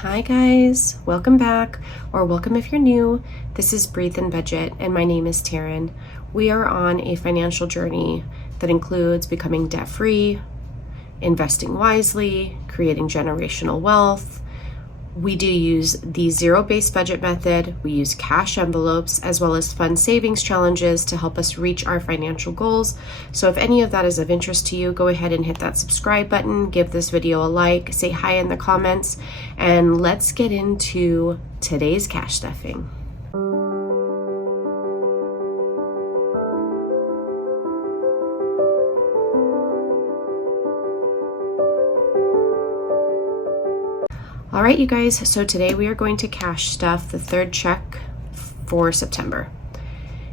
Hi guys, welcome back, or welcome if you're new. This is Breathe and Budget, and my name is Taryn. We are on a financial journey that includes becoming debt-free, investing wisely, creating generational wealth. We do use the zero-based budget method. We use cash envelopes as well as fun savings challenges to help us reach our financial goals. So if any of that is of interest to you, go ahead and hit that subscribe button, give this video a like, say hi in the comments, and let's get into today's cash stuffing. All right, you guys, so today we are going to cash stuff the third check for September.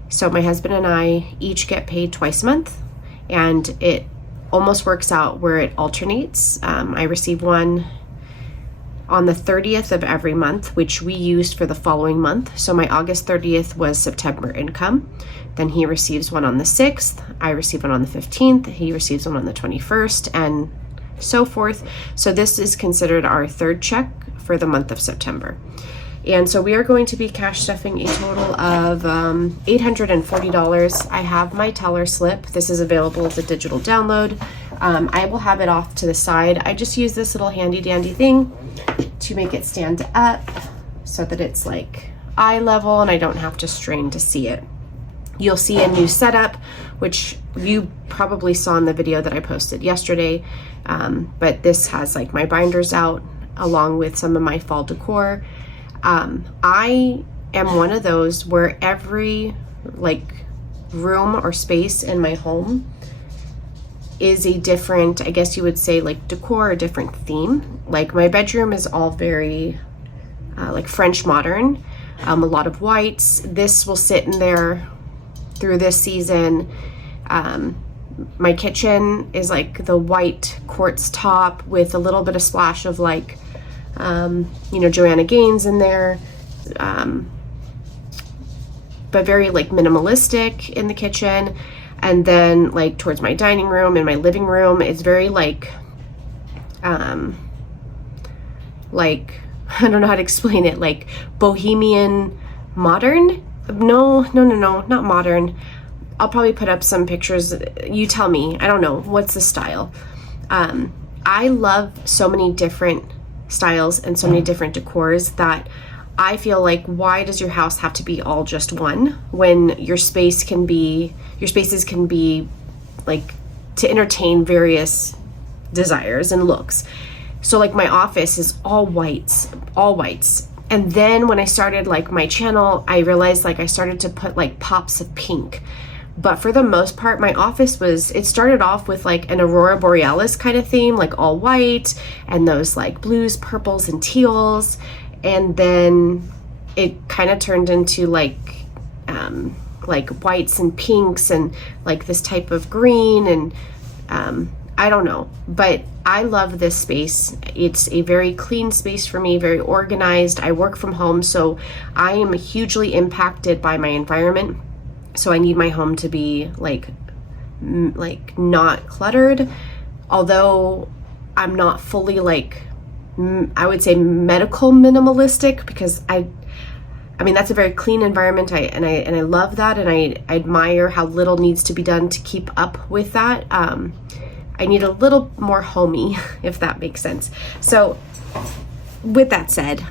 So my husband and I each get paid twice a month, and it almost works out where it alternates. I receive one on the 30th of every month, which we used for the following month. So my August 30th was September income. Then he receives one on the 6th. I receive one on the 15th. He receives one on the 21st, and so forth. So this is considered our third check for the month of September. And so we are going to be cash stuffing a total of $840. I have my teller slip. This is available as a digital download. I will have it off to the side. I just use this little handy dandy thing to make it stand up so that it's like eye level and I don't have to strain to see it. You'll see a new setup, which you probably saw in the video that I posted yesterday. But this has like my binders out along with some of my fall decor. I am one of those where every like room or space in my home is a different, I guess you would say, like decor, a different theme. Like my bedroom is all very like French modern, a lot of whites. This will sit in there through this season. My kitchen is like the white quartz top with a little bit of splash of like Joanna Gaines in there, but very like minimalistic in the kitchen. And then like towards my dining room and my living room, it's very like I don't know how to explain it, like bohemian modern. No, not modern. I'll probably put up some pictures. You tell me. I don't know. What's the style? I love so many different styles and so many different decors that I feel like, why does your house have to be all just one when your spaces can be like to entertain various desires and looks. So like my office is all whites. And then when I started like my channel, I realized like I started to put like pops of pink. But for the most part, my office it started off with like an Aurora Borealis kind of theme, like all white and those like blues, purples, and teals. And then it kind of turned into like whites and pinks and like this type of green. And I don't know, but I love this space. It's a very clean space for me, very organized. I work from home, so I am hugely impacted by my environment. So I need my home to be like not cluttered, although I'm not fully like, I would say medical minimalistic, because I mean, that's a very clean environment. I love that. And I admire how little needs to be done to keep up with that. I need a little more homey, if that makes sense. So with that said,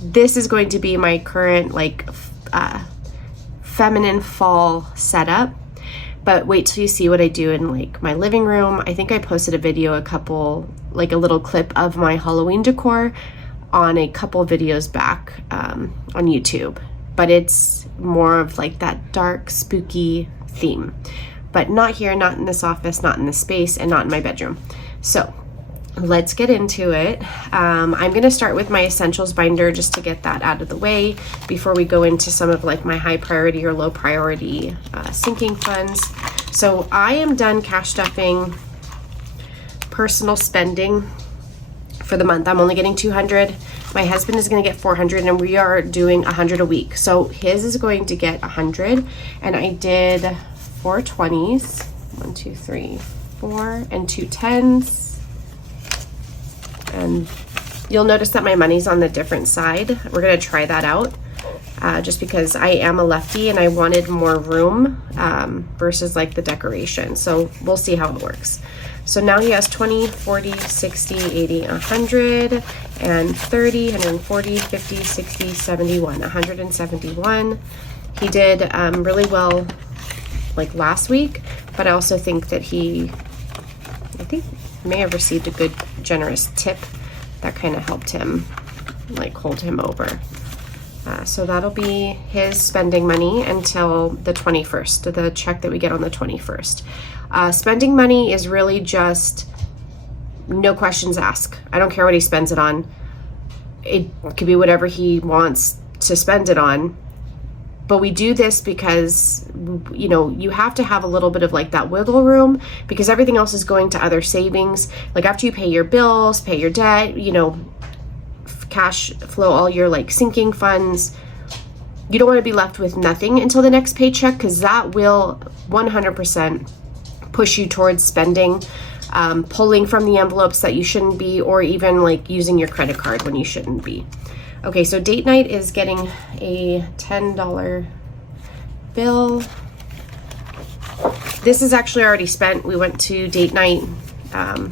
this is going to be my current like feminine fall setup, but wait till you see what I do in like my living room. I think I posted a video, a little clip of my Halloween decor on a couple videos back on YouTube, but it's more of like that dark, spooky theme, but not here, not in this office, not in this space, and not in my bedroom. So let's get into it. I'm going to start with my essentials binder just to get that out of the way before we go into some of like my high priority or low priority sinking funds. So I am done cash stuffing personal spending for the month. I'm only getting $200. My husband is going to get $400, and we are doing $100 a week. So his is going to get $100, and I did 4 20s, 1, 2, 3, 4, and 2 10s. And You'll notice that my money's on the different side. We're gonna try that out. Just because I am a lefty and I wanted more room versus like the decoration. So we'll see how it works. So now he has 20, 40, 60, 80, 100, and 30, 140, 50, 60, 71, 171. He did really well like last week, but I also think that I think may have received a good generous tip that kind of helped him like hold him over. So that'll be his spending money until the 21st, the check that we get on the 21st. Spending money is really just no questions asked. I don't care what he spends it on. It could be whatever he wants to spend it on. But we do this because, you know, you have to have a little bit of like that wiggle room because everything else is going to other savings. Like after you pay your bills, pay your debt, you know, cash flow all your like sinking funds, you don't want to be left with nothing until the next paycheck because that will 100% push you towards spending, pulling from the envelopes that you shouldn't be, or even like using your credit card when you shouldn't be. Okay, so date night is getting a $10 bill. This is actually already spent. We went to date night a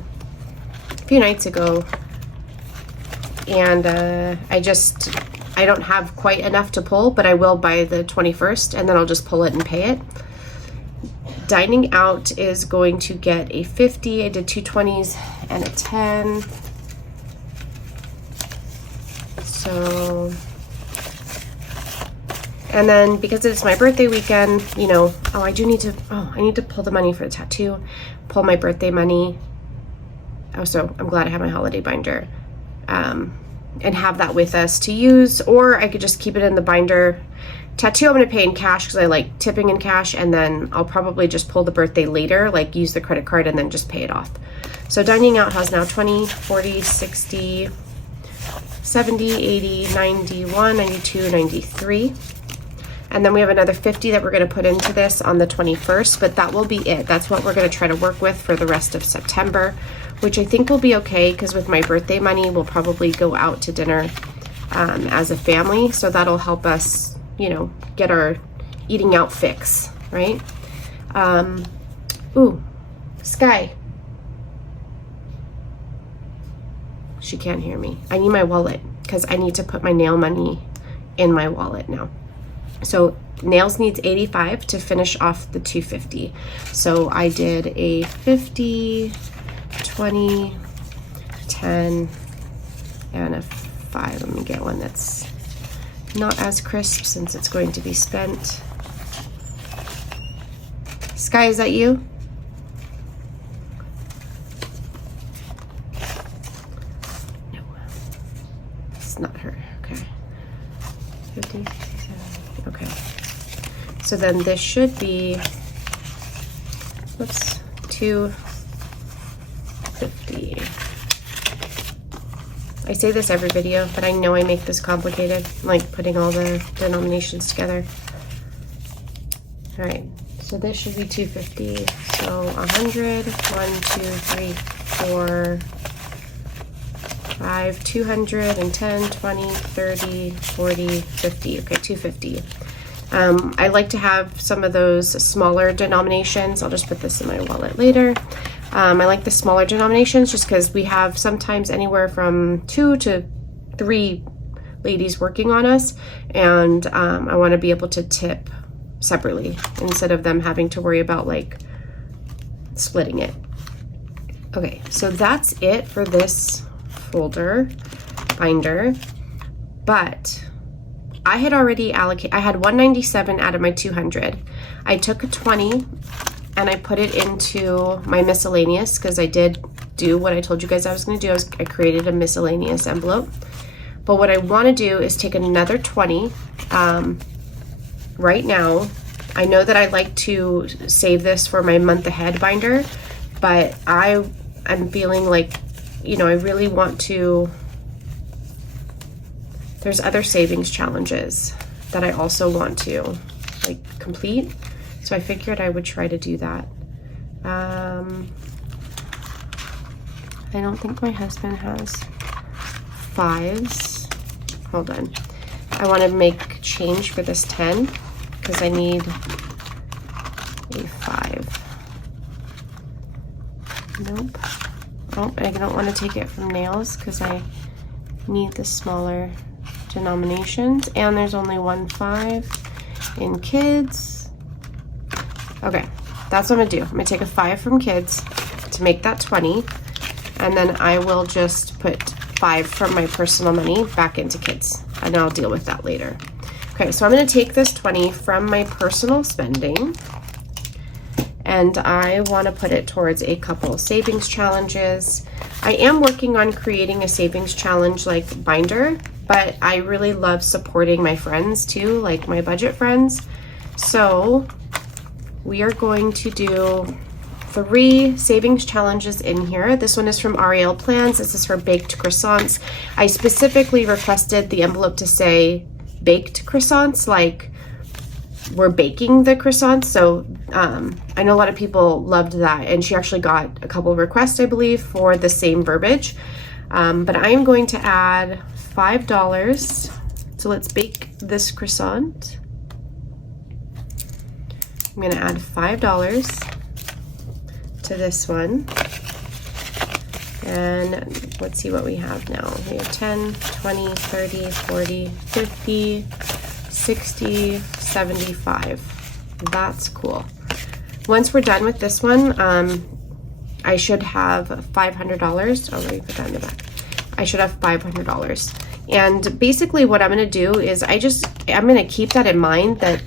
few nights ago, and I don't have quite enough to pull, but I will by the 21st, and then I'll just pull it and pay it. Dining out is going to get a 50. I did 2 20s and a 10. So, and then because it's my birthday weekend, you know, I need to pull the money for the tattoo, pull my birthday money. Oh, so I'm glad I have my holiday binder, and have that with us to use, or I could just keep it in the binder. Tattoo I'm going to pay in cash because I like tipping in cash, and then I'll probably just pull the birthday later, like use the credit card and then just pay it off. So dining out has now 20, 40, 60, 70, 80, 91, 92, 93. And then we have another 50 that we're going to put into this on the 21st, but that will be it. That's what we're going to try to work with for the rest of September, which I think will be okay because with my birthday money, we'll probably go out to dinner as a family. So that'll help us, you know, get our eating out fix, right? Ooh, Sky. She can't hear me. I need my wallet because I need to put my nail money in my wallet now. So nails needs 85 to finish off the 250. So I did a 50, 20, 10, and a 5. Let me get one that's not as crisp since it's going to be spent. Sky, is that you? No, it's not her. Okay. 50, 57. Okay. So then this should be, whoops, 250. I say this every video, but I know I make this complicated, like putting all the denominations together. All right, so this should be 250. So 100, 1, 2, 3, 4, 5, 210, 20, 30, 40, 50. Okay, 250. I like to have some of those smaller denominations. I'll just put this in my wallet later. I like the smaller denominations just because we have sometimes anywhere from 2 to 3 ladies working on us, and I want to be able to tip separately instead of them having to worry about like splitting it. Okay, so that's it for this folder binder, but I had already allocated, I had 197 out of my 200. I took a 20 and I put it into my miscellaneous because I did do what I told you guys I was going to do. I created a miscellaneous envelope. But what I want to do is take another 20 right now. I know that I like to save this for my month ahead binder, but I'm feeling like, you know, I really want to, there's other savings challenges that I also want to like complete. So I figured I would try to do that. I don't think my husband has 5s. Hold on. I want to make change for this 10 because I need a 5. Nope. Oh, I don't want to take it from nails because I need the smaller denominations. And there's only 1 5 in kids. Okay, that's what I'm gonna do. I'm gonna take a 5 from kids to make that 20, and then I will just put 5 from my personal money back into kids, and I'll deal with that later. Okay, so I'm gonna take this 20 from my personal spending, and I wanna put it towards a couple savings challenges. I am working on creating a savings challenge like binder, but I really love supporting my friends too, like my budget friends. So we are going to do 3 savings challenges in here. This one is from Ariel Plans. This is her baked croissants. I specifically requested the envelope to say baked croissants, like we're baking the croissants. So I know a lot of people loved that, and she actually got a couple of requests, I believe, for the same verbiage. But I am going to add $5. So let's bake this croissant. I'm going to add $5 to this one. And let's see what we have now. We have 10, 20, 30, 40, 50, 60, 75. That's cool. Once we're done with this one, I should have $500. Oh, let me put that in the back. I should have $500. And basically what I'm going to do is I'm going to keep that in mind, that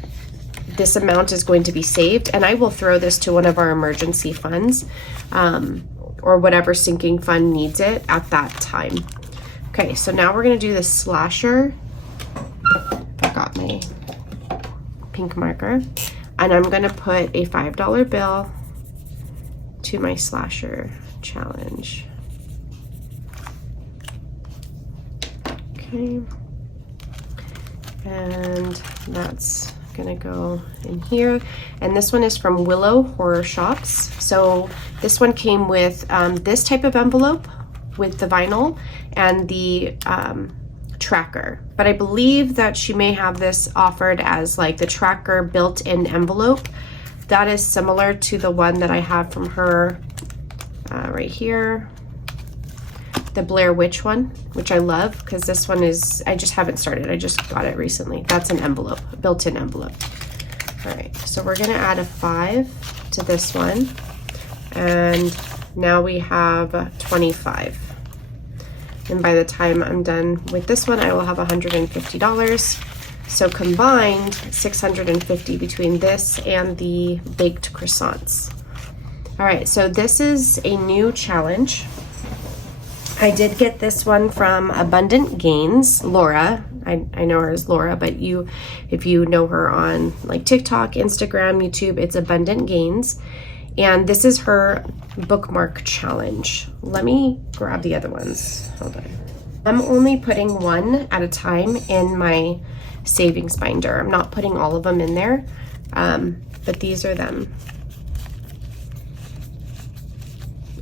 this amount is going to be saved, and I will throw this to one of our emergency funds, or whatever sinking fund needs it at that time. Okay, so now we're going to do the slasher. Forgot my pink marker. And I'm going to put a $5 bill to my slasher challenge. Okay. And that's gonna go in here. And this one is from Willow Horror Shops. So this one came with this type of envelope with the vinyl and the tracker. But I believe that she may have this offered as like the tracker built-in envelope. That is similar to the one that I have from her right here. The Blair Witch one, which I love because this one is, I just haven't started. I just got it recently. That's an envelope, a built-in envelope. All right, so we're gonna add a 5 to this one. And now we have 25. And by the time I'm done with this one, I will have $150. So combined, $650 between this and the baked croissants. All right, so this is a new challenge. I did get this one from Abundant Gains, Laura. I know her as Laura, but if you know her on like TikTok, Instagram, YouTube, it's Abundant Gains. And this is her bookmark challenge. Let me grab the other ones. Hold on. I'm only putting one at a time in my savings binder. I'm not putting all of them in there, but these are them.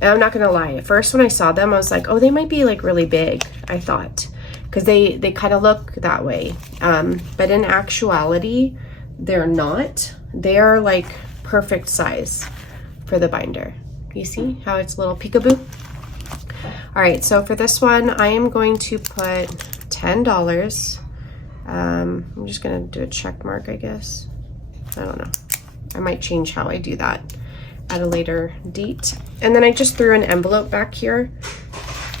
And I'm not gonna lie, at first when I saw them, I was like, oh, they might be like really big, I thought, because they kind of look that way. But in actuality, they're not. They are like perfect size for the binder. You see how it's a little peekaboo? All right, so for this one, I am going to put $10. I'm just gonna do a check mark, I guess. I don't know. I might change how I do that at a later date. And then I just threw an envelope back here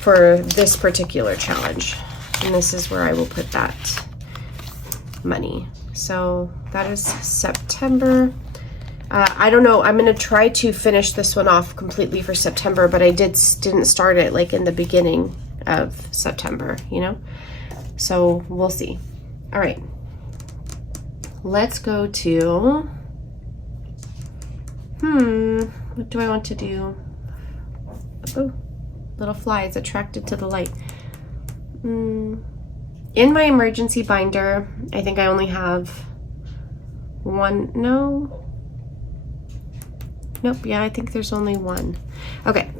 for this particular challenge. And this is where I will put that money. So that is September. I don't know, I'm gonna try to finish this one off completely for September, but I didn't start it like in the beginning of September, you know? So we'll see. All right, let's go to, what do I want to do? Oh, little fly is attracted to the light. In my emergency binder, I think I only have one, Nope, yeah, I think there's only one. Okay,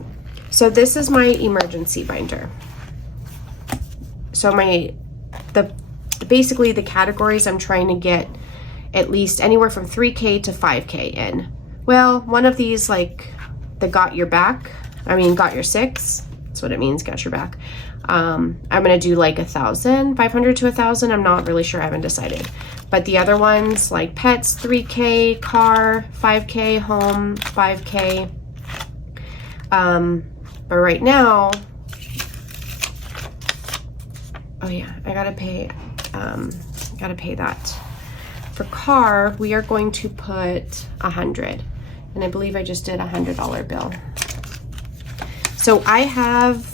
so this is my emergency binder. So basically the categories I'm trying to get at least anywhere from 3K to 5K in. Well, one of these, like the got your six, that's what it means, got your back. I'm gonna do like 1,000, 500 to 1,000. I'm not really sure, I haven't decided. But the other ones like pets, 3K, car, 5K, home, 5K. But right now, oh yeah, I gotta pay that. For car, we are going to put 100, and I believe I just did $100 bill. So I have,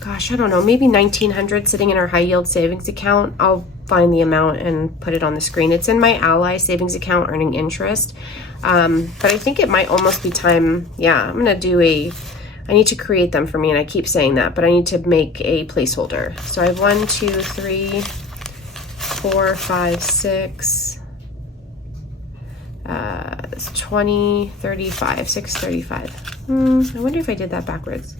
gosh, I don't know, maybe 1,900 sitting in our high yield savings account. I'll find the amount and put it on the screen. It's in my Ally savings account earning interest. But I think it might almost be time. Yeah, I'm gonna do I need to create them for me, and I keep saying that, but I need to make a placeholder. So I have 1, 2, 3, 4, 5, 6, 20, 35, 635. I wonder if I did that backwards.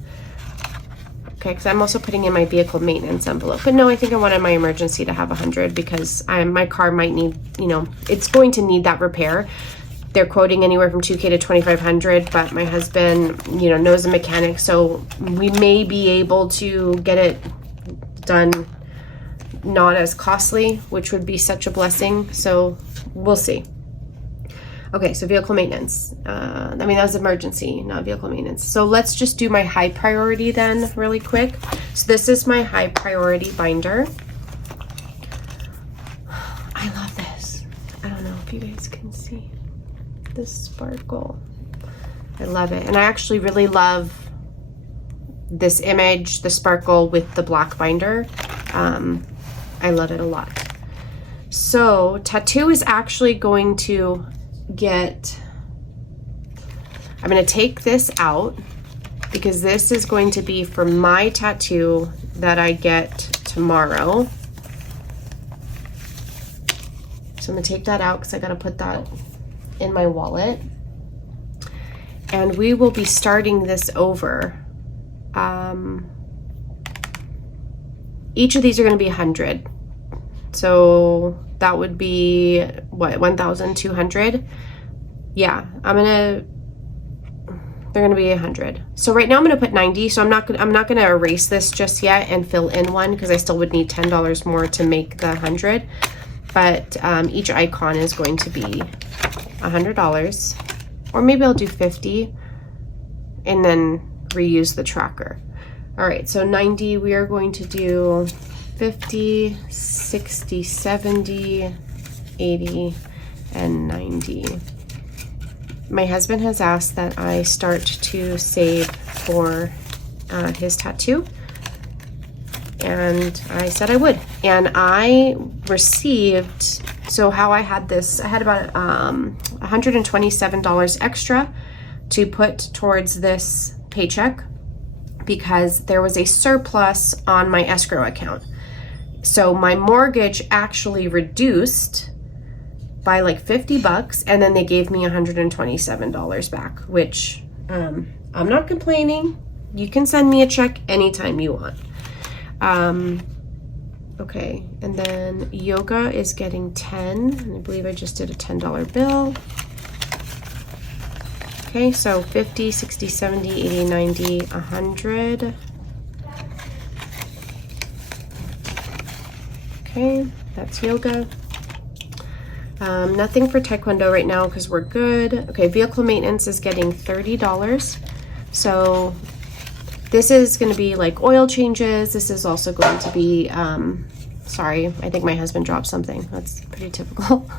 Okay, because I'm also putting in my vehicle maintenance envelope. But no, I think I wanted my emergency to have 100 because my car might need, it's going to need that repair. They're quoting anywhere from 2K to 2,500, but my husband, knows a mechanic, so we may be able to get it done not as costly, which would be such a blessing. So we'll see. Okay, so vehicle maintenance. That was emergency, not vehicle maintenance. So let's just do my high priority then really quick. So this is my high priority binder. I love this. I don't know if you guys can see this sparkle. I love it. And I actually really love this image, the sparkle with the black binder. I love it a lot. So tattoo is actually going to I'm going to take this out because this is going to be for my tattoo that I get tomorrow. So I'm going to take that out because I got to put that in my wallet. And we will be starting this over. Each of these are going to be 100. So that would be what, 1,200? Yeah, they're gonna be 100. So right now I'm gonna put 90. So I'm not gonna erase this just yet and fill in one because I still would need $10 more to make the 100. But each icon is going to be $100, or maybe I'll do 50 and then reuse the tracker. All right, so 90, we are going to do 50, 60, 70, 80, and 90. My husband has asked that I start to save for his tattoo, and I said I would. And I received, so how I had this, I had about $127 extra to put towards this paycheck because there was a surplus on my escrow account. So my mortgage actually reduced by like $50, and then they gave me $127 back, which I'm not complaining. You can send me a check anytime you want. Okay, and then yoga is getting 10, and I believe I just did a $10 bill. Okay, so 50, 60, 70, 80, 90, 100. Okay, that's yoga. Nothing for Taekwondo right now because we're good. Okay, vehicle maintenance is getting $30. So this is going to be like oil changes. This is also going to be, sorry, I think my husband dropped something. That's pretty typical.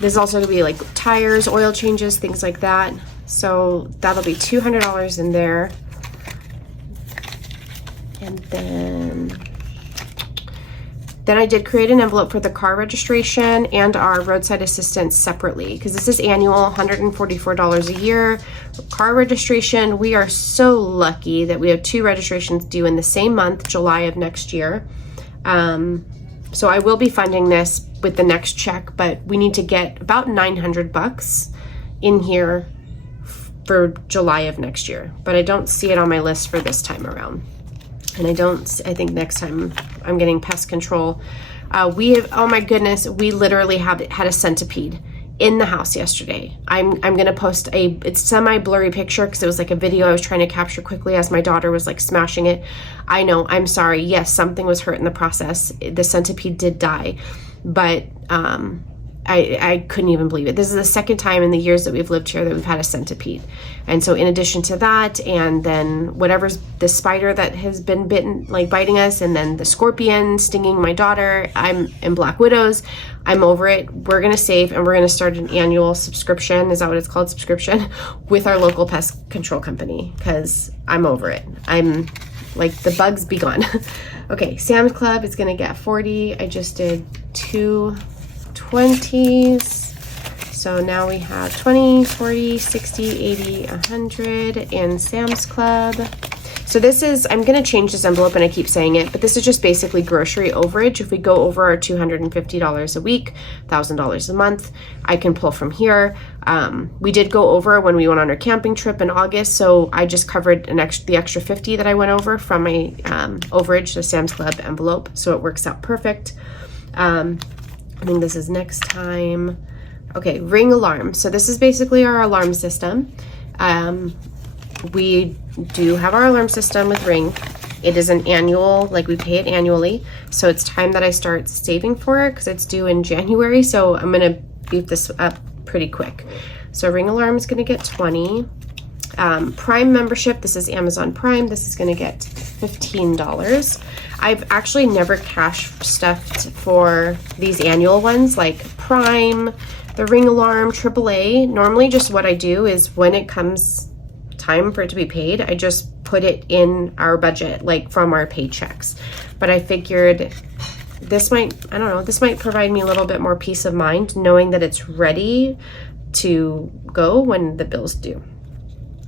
This is also going to be like tires, oil changes, things like that. So that'll be $200 in there. And then I did create an envelope for the car registration and our roadside assistance separately because this is annual, $144 a year. Car registration, we are so lucky that we have 2 registrations due in the same month, July of next year. So I will be funding this with the next check, but we need to get about $900 in here for July of next year. But I don't see it on my list for this time around. And I think next time I'm getting pest control. We have, oh my goodness, we literally had a centipede in the house yesterday. I'm gonna post it's semi-blurry picture because it was like a video I was trying to capture quickly as my daughter was like smashing it. I know, I'm sorry. Yes, something was hurt in the process. The centipede did die, but I couldn't even believe it. This is the second time in the years that we've lived here that we've had a centipede. And so in addition to that, and then whatever's the spider that has been biting us, and then the scorpion stinging my daughter, and black widows, I'm over it. We're going to save, and we're going to start an annual subscription. Is that what it's called? Subscription with our local pest control company, because I'm over it. I'm like, the bugs be gone. Okay, Sam's Club is going to get 40. I just did 2 20s. So now we have 20, 40, 60, 80, 100 and Sam's Club. So this is, I'm going to change this envelope and I keep saying it, but this is just basically grocery overage. If we go over our $250 a week, $1,000 a month, I can pull from here. We did go over when we went on our camping trip in August, so I just covered the extra 50 that I went over from my overage, the Sam's Club envelope, so it works out perfect. I think this is next time. Okay, Ring alarm. So this is basically our alarm system. We do have our alarm system with Ring. It is an annual, like we pay it annually. So it's time that I start saving for it because it's due in January. So I'm going to beef this up pretty quick. So Ring alarm is going to get 20. Prime membership, this is Amazon Prime. This is going to get $15. I've actually never cash stuffed for these annual ones like Prime, the Ring alarm, AAA. Normally just what I do is when it comes time for it to be paid, I just put it in our budget, like from our paychecks. But I figured this might provide me a little bit more peace of mind knowing that it's ready to go when the bill's due.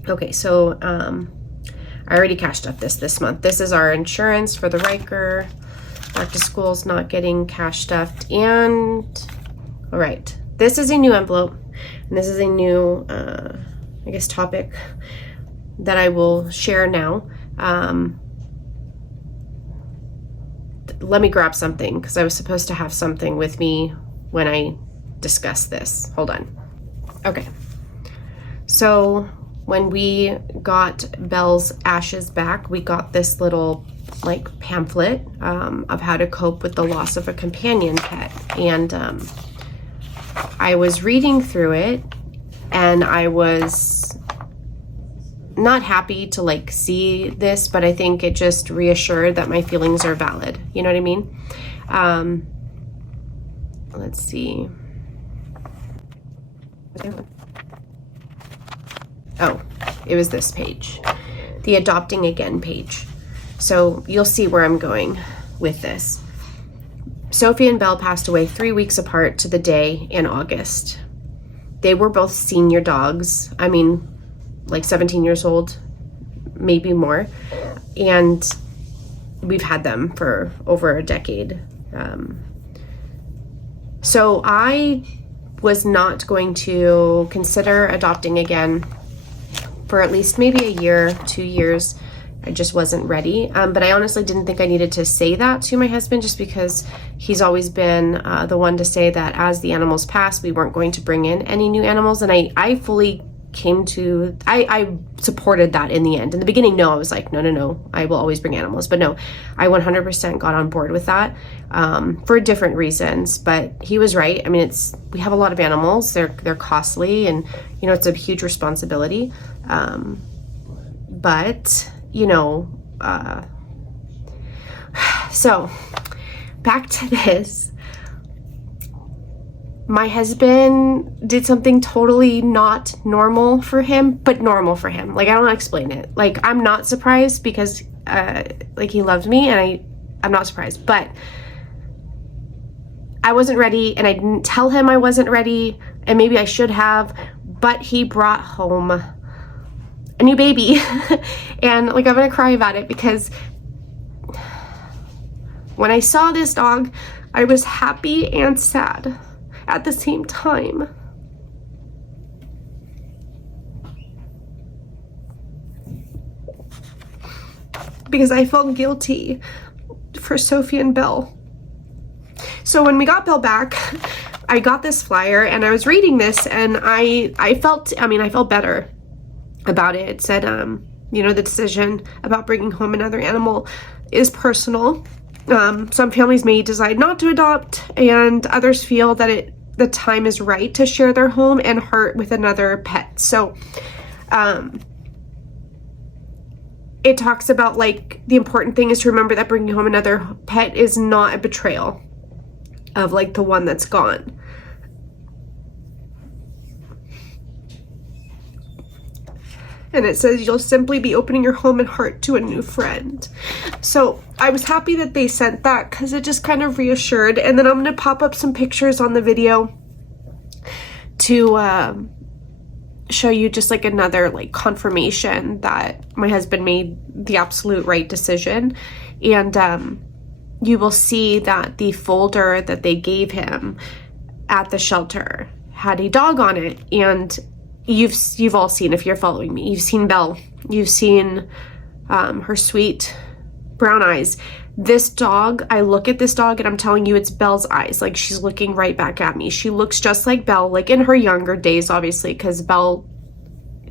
Okay, so I already cashed up this month. This is our insurance for the Riker. Back to school's not getting cash stuffed. And all right, this is a new envelope, and this is a new, I guess, topic that I will share now. Let me grab something because I was supposed to have something with me when I discuss this. Hold on. Okay, so when we got Belle's ashes back, we got this little like pamphlet of how to cope with the loss of a companion pet. And I was reading through it and I was not happy to like see this, but I think it just reassured that my feelings are valid. You know what I mean? Let's see. Oh, it was this page, the Adopting Again page. So you'll see where I'm going with this. Sophie and Belle passed away 3 weeks apart to the day in August. They were both senior dogs. I mean, like 17 years old, maybe more. And we've had them for over a decade. So I was not going to consider adopting again for at least maybe a year, 2 years. I just wasn't ready. But I honestly didn't think I needed to say that to my husband just because he's always been the one to say that as the animals passed, we weren't going to bring in any new animals. And I fully I supported that in the end. In the beginning, no, I was like, no, I will always bring animals. But no, I 100% got on board with that for different reasons. But he was right. I mean, we have a lot of animals. They're costly and, it's a huge responsibility. But, so back to this. My husband did something totally not normal for him, but normal for him. Like, I don't want to explain it. Like, I'm not surprised because, he loved me and I'm not surprised, but I wasn't ready and I didn't tell him I wasn't ready and maybe I should have, but he brought home a new baby and I'm going to cry about it because when I saw this dog, I was happy and sad at the same time. because I felt guilty for Sophie and Belle. So when we got Belle back, I got this flyer and I was reading this, and I felt better about it. It said, the decision about bringing home another animal is personal. Some families may decide not to adopt, and others feel that the time is right to share their home and heart with another pet. So it talks about, like, the important thing is to remember that bringing home another pet is not a betrayal of, like, the one that's gone. And it says you'll simply be opening your home and heart to a new friend. So I was happy that they sent that, because it just kind of reassured. And then I'm going to pop up some pictures on the video to show you just like another like confirmation that my husband made the absolute right decision. And you will see that the folder that they gave him at the shelter had a dog on it. And you've all seen, if you're following me, you've seen Belle, you've seen her sweet brown eyes. This dog, I look at this dog and I'm telling you, it's Belle's eyes. Like, she's looking right back at me. She looks just like Belle, like in her younger days, obviously, because Belle,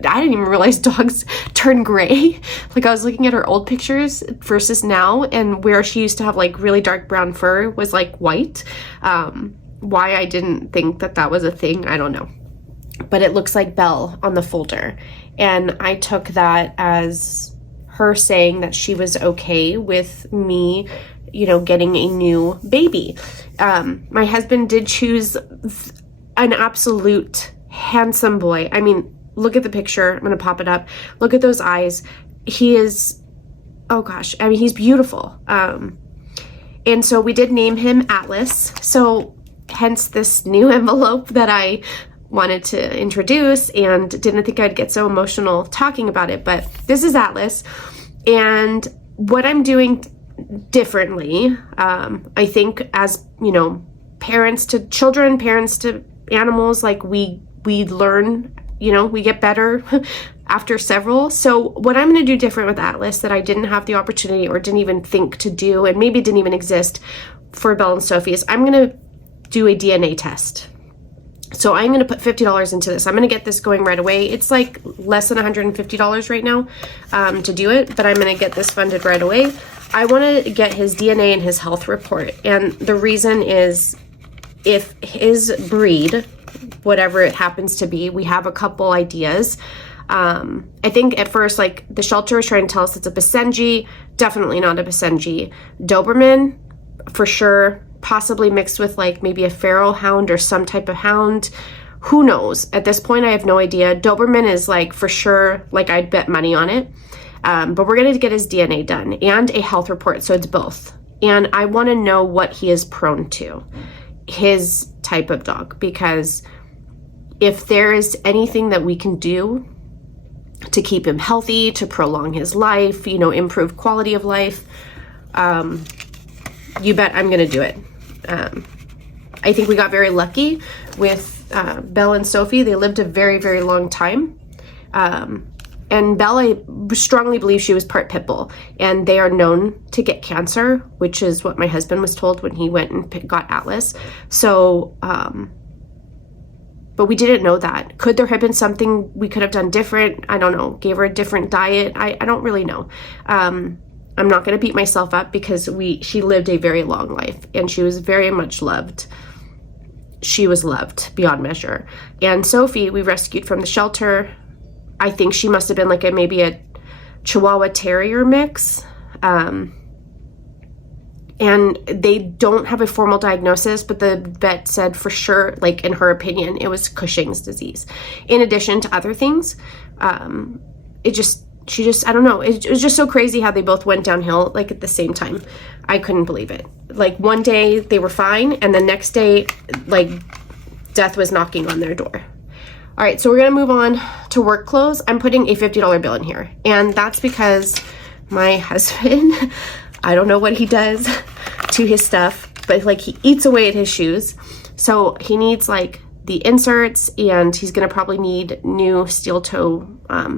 I didn't even realize dogs turn gray. Like, I was looking at her old pictures versus now, and where she used to have like really dark brown fur was like white. Why I didn't think that was a thing, I don't know. But it looks like Belle on the folder. And I took that as her saying that she was okay with me, getting a new baby. My husband did choose an absolute handsome boy. I mean, look at the picture. I'm going to pop it up. Look at those eyes. He is, oh gosh, I mean, he's beautiful. And so we did name him Atlas. So hence this new envelope that I wanted to introduce, and didn't think I'd get so emotional talking about it, but this is Atlas. And what I'm doing differently, I think, as parents to children, parents to animals, like we learn, we get better after several. So what I'm going to do different with Atlas that I didn't have the opportunity or didn't even think to do, and maybe didn't even exist for Belle and Sophie, is I'm going to do a DNA test. So I'm going to put $50 into this. I'm going to get this going right away. It's like less than $150 right now to do it, but I'm going to get this funded right away. I want to get his DNA and his health report. And the reason is, if his breed, whatever it happens to be, we have a couple ideas. I think at first, like, the shelter was trying to tell us it's a Basenji. Definitely not a Basenji. Doberman, for sure. Possibly mixed with like maybe a feral hound or some type of hound. Who knows? At this point, I have no idea. Doberman is like for sure, like I'd bet money on it. But we're going to get his DNA done and a health report. So it's both. And I want to know what he is prone to, his type of dog, because if there is anything that we can do to keep him healthy, to prolong his life, improve quality of life, you bet I'm going to do it. I think we got very lucky with Belle and Sophie. They lived a very, very long time. And Belle, I strongly believe she was part pit bull. And they are known to get cancer, which is what my husband was told when he went and got Atlas. So, but we didn't know that. Could there have been something we could have done different? I don't know. Gave her a different diet? I don't really know. I'm not going to beat myself up, because she lived a very long life, and she was very much loved. She was loved beyond measure. And Sophie, we rescued from the shelter. I think she must have been like maybe a Chihuahua Terrier mix. And they don't have a formal diagnosis, but the vet said for sure, like in her opinion, it was Cushing's disease. In addition to other things, she just, I don't know. It was just so crazy how they both went downhill, like at the same time. I couldn't believe it. Like one day they were fine, and the next day, like, death was knocking on their door. All right, so we're going to move on to work clothes. I'm putting a $50 bill in here. And that's because my husband, I don't know what he does to his stuff, but like he eats away at his shoes. So he needs like the inserts, and he's going to probably need new steel toe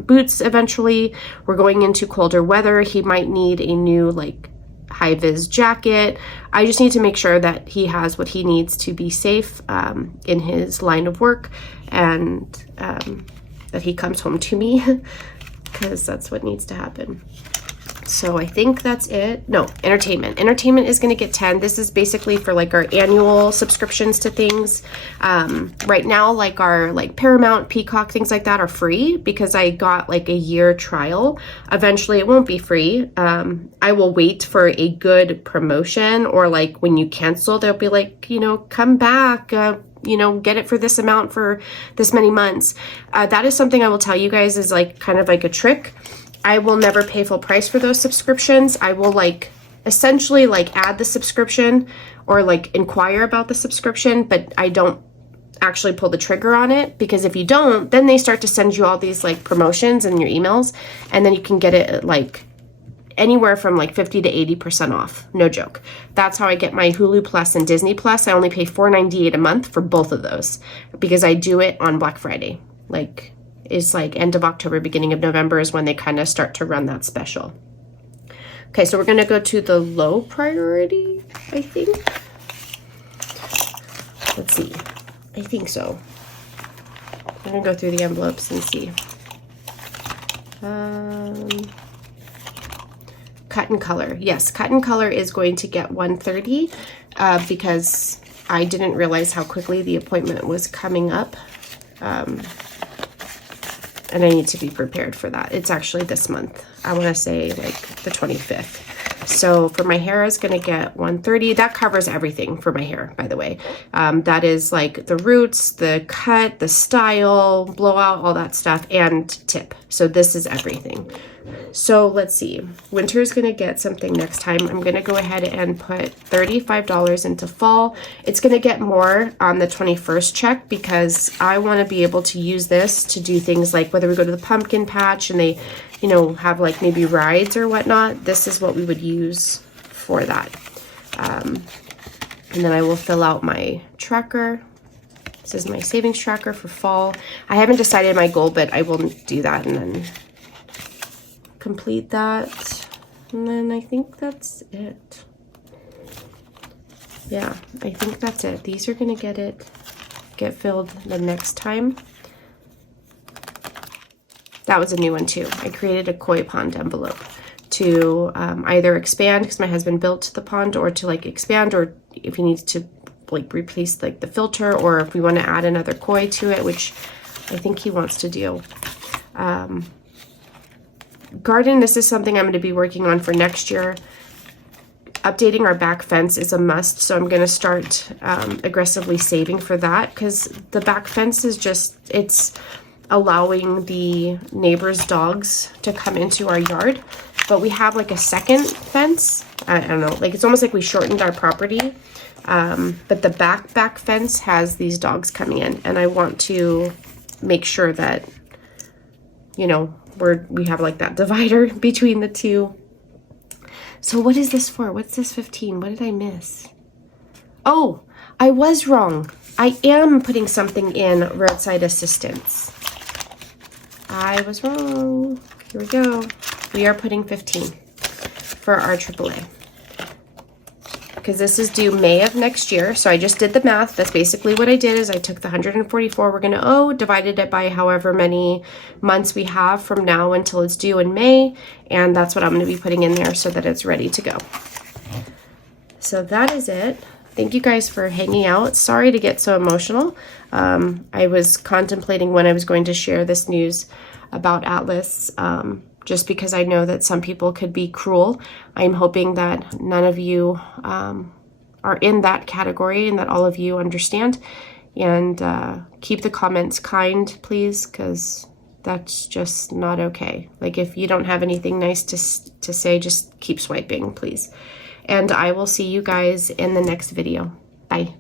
boots eventually. We're going into colder weather. He might need a new like high-vis jacket. I just need to make sure that he has what he needs to be safe in his line of work, and that he comes home to me because that's what needs to happen. So I think that's it. No, entertainment. Entertainment is going to get 10. This is basically for like our annual subscriptions to things. Right now, like our like Paramount, Peacock, things like that are free because I got like a year trial. Eventually it won't be free. I will wait for a good promotion, or like when you cancel, they'll be like, you know, come back, you know, get it for this amount for this many months. That is something I will tell you guys is like kind of like a trick. I will never pay full price for those subscriptions. I will like essentially like add the subscription or like inquire about the subscription, but I don't actually pull the trigger on it, because if you don't, then they start to send you all these like promotions in your emails, and then you can get it at like anywhere from like 50 to 80% off. No joke. That's how I get my Hulu Plus and Disney Plus. I only pay $4.98 a month for both of those because I do it on Black Friday. Like, it's like end of October, beginning of November is when they kind of start to run that special. Okay, so we're going to go to the low priority, I think. Let's see. I think so. I'm going to go through the envelopes and see. Cut and color. Yes, cut and color is going to get 130 because I didn't realize how quickly the appointment was coming up. And I need to be prepared for that. It's actually this month. I want to say like the 25th. So for my hair is going to get 130. That covers everything for my hair, by the way. That is like the roots, the cut, the style, blowout, all that stuff, and tip. So this is everything. So let's see. Winter is going to get something next time. I'm going to go ahead and put $35 into fall. It's going to get more on the 21st check because I want to be able to use this to do things like whether we go to the pumpkin patch and they, you know, have like maybe rides or whatnot. This is what we would use for that. And then I will fill out my tracker. This is my savings tracker for fall. I haven't decided my goal, but I will do that and then complete that, and then I think that's it. Yeah, I think that's it. These are gonna get filled the next time. That was a new one too. I created a koi pond envelope to either expand because my husband built the pond, or to like expand, or if he needs to like replace like the filter, or if we want to add another koi to it, which I think he wants to do. Garden, this is something I'm going to be working on for next year. Updating our back fence is a must, so I'm going to start aggressively saving for that, because the back fence is just, it's allowing the neighbors' dogs to come into our yard, but we have like a second fence. I don't know, like it's almost like we shortened our property, but the back fence has these dogs coming in, and I want to make sure that, you know, we have like that divider between the two. So what is this for? What's this 15? What did I miss? Oh, I was wrong. I am putting something in roadside assistance. I was wrong. Here we go. We are putting 15 for our AAA. Because this is due May of next year. So I just did the math. That's basically what I did, is I took the 144 we're going to owe, divided it by however many months we have from now until it's due in May. And that's what I'm going to be putting in there so that it's ready to go. So that is it. Thank you guys for hanging out. Sorry to get so emotional. I was contemplating when I was going to share this news about Atlas, just because I know that some people could be cruel. I'm hoping that none of you are in that category, and that all of you understand. And keep the comments kind, please, because that's just not okay. Like, if you don't have anything nice to say, just keep swiping, please. And I will see you guys in the next video. Bye.